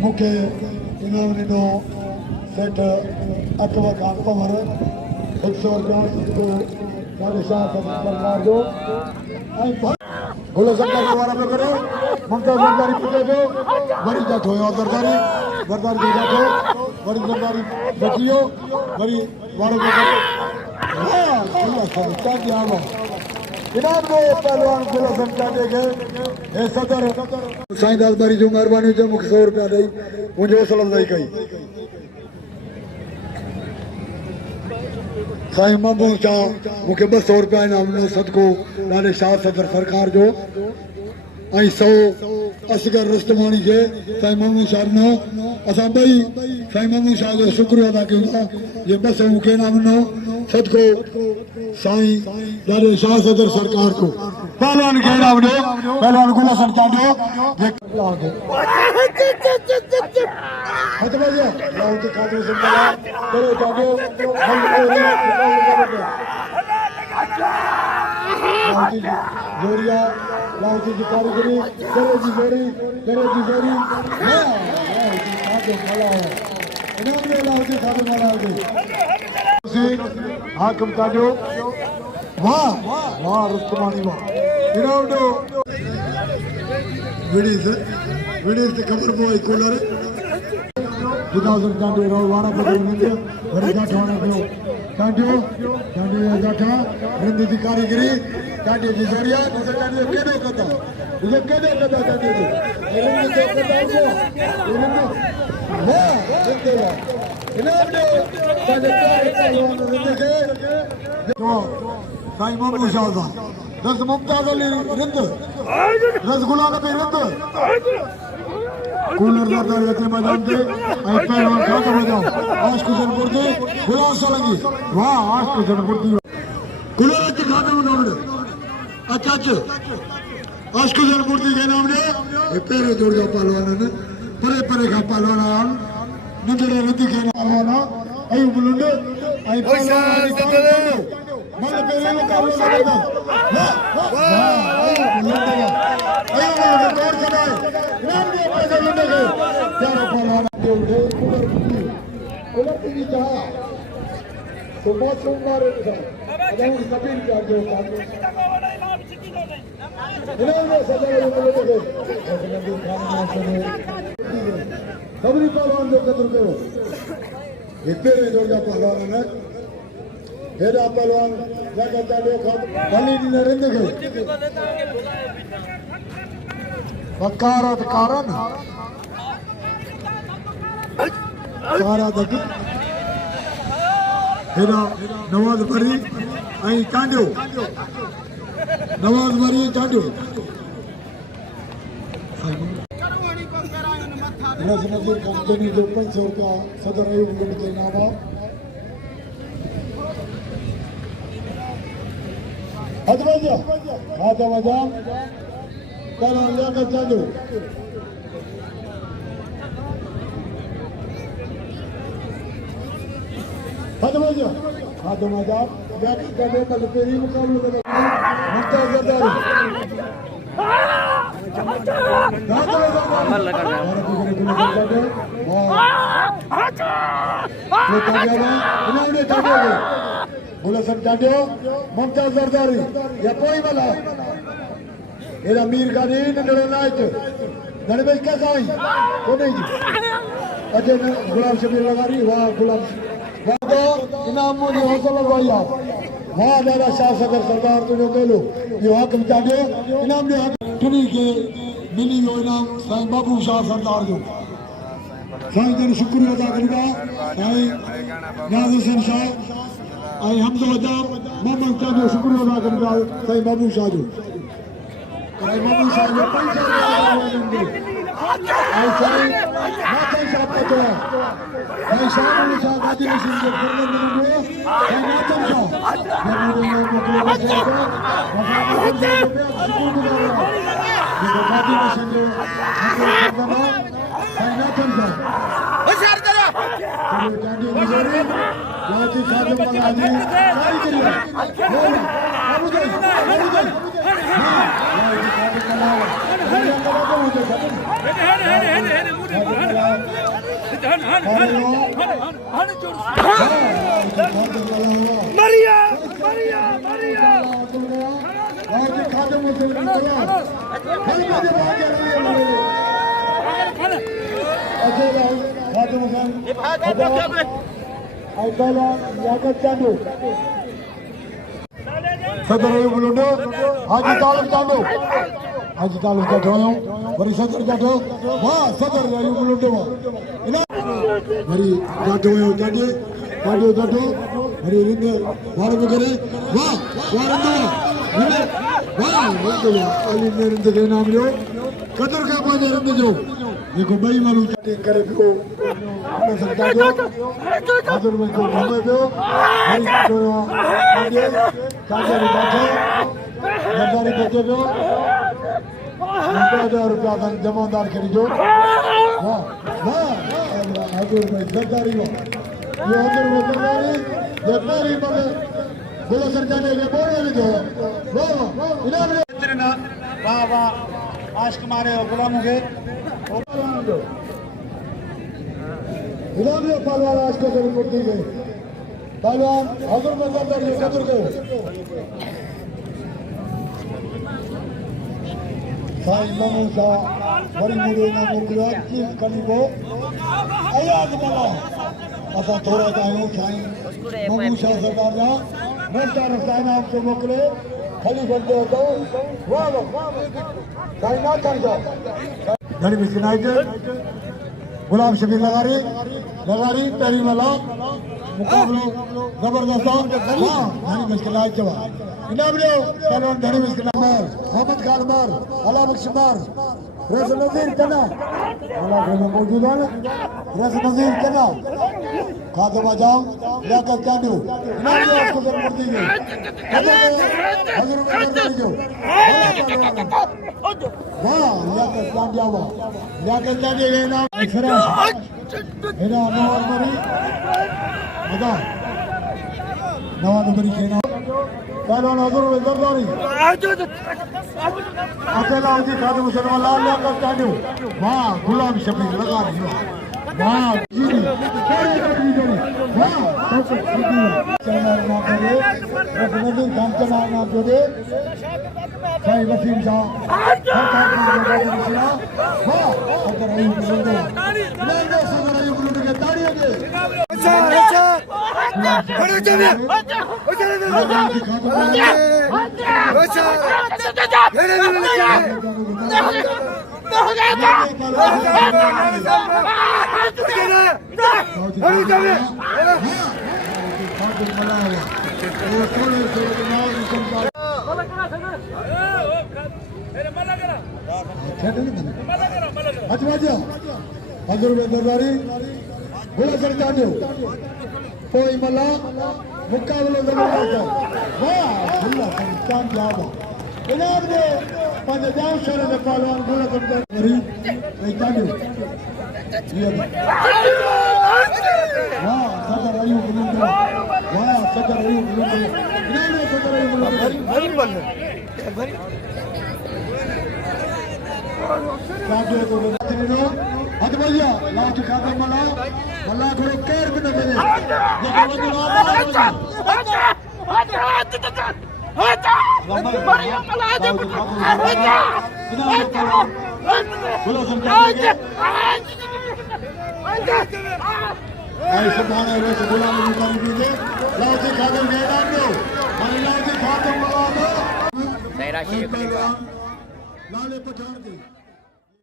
मूंखे इनाम ॾिनो सेठ अकबर खान पवर 100 रुपया ॾाढे शाह सरकार जो ऐं गुल सरकार वारा पियो करे मुमताज़ ज़रदारी पुटे पियो वरी ॾाठो हुयो ज़रदारी जो ॾाठो वरी ज़रदारी बचियो वरी वारो पियो करे इनाम दो पहलवान गुल सरकार के हे सदर साईं दासबारी जो महिरबानी जो मूंखे 100 रुपया ॾेई मुंहिंजी हौसला अफ़ज़ाई कई साईं महबूब शाह मूंखे 200 रुपया इनाम ॾिनो सदको ॾाढे शाह सदर सरकार जो ऐं 100 असगर रुस्तमानी खे साईं महबूब शाह ॾिनो असां ॿई साईं महबूब शाह जो शुक्रिया अदा कयूं था जे 200 मूंखे इनाम ॾिनो सदको साईं ॾाढे शाह सदर सरकार को पहलवान खे इनाम ॾियो पहलवान गुल सरकार ॾियो जोरिया लाउती की कारीगरी करे जी जोरी इनाम दे लाउती खाने वाला हो गई हाकिम काजो वाह रुस्तमानी वाह इनाम दो विडीज ते खबर पोई कूलर 2000 कांडे रो वारा बदल ने वरी गाठवाना पियो कांडो गाठा रिंद जी कारीगरी कांडे जी जोरिया कांडे केडो कदा कांडे जी रिंद जो कदा रिंद वाह इनाम दो कांडे पहलवान रिंद के जो साईं महबूब शाह दा रस मुमताज अली रिंद रसगुल्ला का रिंद कूलर ज़रदारी अचे मैदान ते ऐं पहलवान खातो बजाओ आश कुशनपुर ते गुलाम सोलंकी वाह आश कुशनपुर दी कूलर अचे खातो नाम दे अच्छा आश कुशनपुर दी के नाम दे ए पेरे जोड़ जा पहलवान ने परे का पहलवान आया नंदरे रति के पहलवान ऐं बुलंद ऐं पहलवान मन पेरे में काबू करदा वाह तोड़ चढ़ाए इनाम दे पैसे लुटे गए प्यारा पहलवान के उठे कूलर की चाह तो बहुत मारे अगर सभी प्यार जो काम इनाम दे सजा लुटे गए सबरी पहलवान जो कदर करो ये पेरे जोड़ का पहलवान है हेरा पहलवान जाकर चालो खान भली ने रिंद गए वकारत कारण सारा दग हेरा नवाज भरी आई कांडो नवाज भरी कांडो रस नजर कंपनी जो 500 रुपया सदर आयोग के नाम अदवजा आदवजा कल लेकर चलो अदवजा लेकर चलो कल तेरी मुकाबले में मुमताज ज़रदारी अमल लगा रहा है बोला सब जानो मुमताज ज़रदारी या कोई वाला मेरा मीर का नहीं नडरे नाइट नडबेश का साई को नहीं जी अजय गुलाम शबीर लगारी वाह गुलाम वाह तो इनाम मुझे हौसला भाईया वाह दादा शाह सदर सरदार तुझे बोलो ये हाकिम जानो इनाम दे तुनी के मिली यो इनाम साईं महबूब शाह सरदार जो साईं जन शुक्रिया अदा करूंगा साईं नाज़ हुसैन शाह आई हम तो मोहम्मद शाह जो शुक्रिया अदा करूंगा साईं महबूब शाह जो साईं महबूब शाह जो पैसा आई साईं नाथन शाह पतो साईं शाह शाह गादी मशीन के फरमान में साईं नाथन शाह महबूब ने मुकले बचे को गादी मशीन जो साईं नाथन शाह होशियार करो गादी मशीन लाठी खादम वाला आदमी सारी करिए बाबू जी हां लाठी खादम वाला मरिया मरिया मरिया खाते मुझसे चालू सदर बुलंडो हाजी तालुक चालू हाजी तालुक जाठो वरी सदर जाठो वाह सदर बुलंडो वरी जाठो जाठे जाठो जाठो वरी रिंग वार वगैरह वाह वारंदो वाह रिंग अली ने रिंग के नाम लियो कदर का पाजे रिंग जो देखो बई मालूम चटे करे पियो सकता जो हाजिर में को घूमे पियो वरी जो आगे चाचा री बैठे नंबरी बचे पियो 90,000 रुपया का जमादार करी जो वाह वाह हाजिर में सरदारी वाह ये हाजिर में सरदारी सरदारी मगर बोलो सरकार ने बोले भी दो वाह इनाम इतना वाह वाह आशिक मारे गुलामों के गुलाम ने पहलवान आज को जरूर दी गई पहलवान हजर में सरदार ये कदर को साईं ममूसा बड़ी मुड़े ना मुड़िया चीज कलीबो आयाज मला असा थोड़ा जाऊं साईं ममूसा सरदार ना नंटा रस्ता नाम से मोकले खाली बंदे हो वाह वाह साईं ना कर जाओ धनी बिस्किट गुलाम शबीर लगारी पहली वाला मुकाबलो जबरदस्त हां धनी बिस्किट लाइक जवाब इनाम लो पहलवान धनी बिस्किट मार मोहम्मद खान मार अला बख्श मार रस नजीर कना अला घर में मौजूद है रस नजीर कना खाते बजाओ लियाकत चांदू इनाम लो आपको जरूर दी गई हजर में कर दीजिए वाह लियाकत चांदू वाह लियाकत चांदू ये नाम इखराज हेना नवाज मरी मदा नवाज मरी खेना पहलवान हजर में सरदारी अकेला जी खाते मुसलमान लाल लियाकत चांदू वाह गुलाम शबीर लगा रही वाह जी वाह चैनल ना करे रघुनंदन खान चला ना करे भाई वसीम शाह सरकार वाह अगर आई बुलंदो बुलंदो सदर आई बुलंदो के ताड़ियों के अच्छा खड़े चले हजर में दरबारी गोला कर चांदो कोई मला मुकाबलो जबरदस्त वाह अल्लाह चांद याद इनाम दे पंज जाओ शहर में पहलवान गोला कर मरी ए चांदो ये वाह सदर आयु बुलंदो वाह सदर आयु बुलंदो इनाम दे सदर आयु बुलंदो भरी बन भरी चांदो को दिनो हद भैया लास्ट खाता मला मला थोड़े केयर भी न करे ये बंदो ऐसे भाने रोज गुलाम निकाल दीजिए लाउजी खाते मैदान दो माने लाउजी खाते मला दो लाले पठान की